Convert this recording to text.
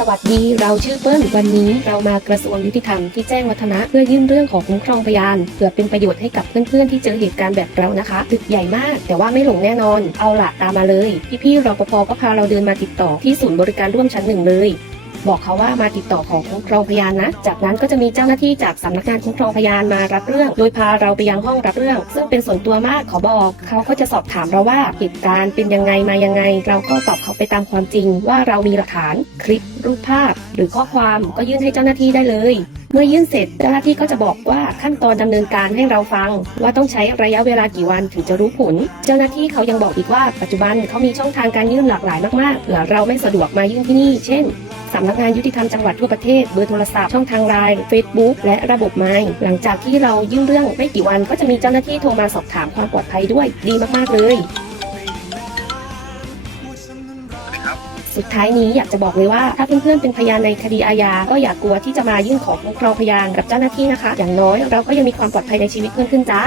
สวัสดี เราชื่อเปิ้ลวันนี้เรามากระทรวงยุติธรรมที่แจ้งวัฒนะเพื่อยื่นเรื่องของคุ้มครองพยานเพื่อเป็นประโยชน์ให้กับเพื่อนๆที่เจอเหตุการณ์แบบเรานะคะตึกใหญ่มาก แต่ว่าไม่หลงแน่นอน เอาละตามมาเลย พี่ๆรปภก็พาเราเดินมาติดต่อที่ศูนย์บริการร่วมชั้นหนึ่งเลย บอกเขาว่ามาติดต่อของคุ้มครองพยานนะ จากนั้นก็จะมีเจ้าหน้าที่จากสำนักงานคุ้มครองพยานมารับเรื่อง โดยพาเราไปยังห้องรับเรื่อง ซึ่งเป็นส่วนตัวมากขอบอกเขาก็จะสอบถามเราว่าเหตุการณ์เป็นยังไงมายังไง เราก็ตอบเขาไปตามความจริง ว่าเรามีหลักฐาน คลิป รูปภาพ หรือข้อความก็ยื่นให้เจ้าหน้าที่ได้เลยเมื่อยื่นเสร็จเจ้าหน้าที่ก็จะบอกว่าขั้นตอนดำเนินการให้เราฟัง ว่าต้องใช้ระยะเวลากี่วันถึงจะรู้ผล เจ้าหน้าที่เขายังบอกอีกว่าปัจจุบันเขามีช่องทางการยื่นหลากหลายมากๆเผื่อเราไม่สะดวกมายื่นที่นี่ เช่น สำนักงานยุติธรรมจังหวัดทั่วประเทศเบอร์โทรศัพท์ช่องทางไลน์ Facebook และระบบไมล์หลังจากที่เรายื่นเรื่องไม่กี่วันก็จะมีเจ้าหน้าที่โทรมาสอบถามความปลอดภัยด้วยดีมากๆเลยสุดท้ายนี้อยากจะบอกเลยว่าถ้าเพื่อนๆเป็นพยานในคดีอาญาก็อย่ากลัวที่จะมายื่นขอคุ้มครองพยานกับเจ้าหน้าที่นะคะ อย่างน้อยเราก็ยังมีความปลอดภัยในชีวิตเพิ่มขึ้นจ้า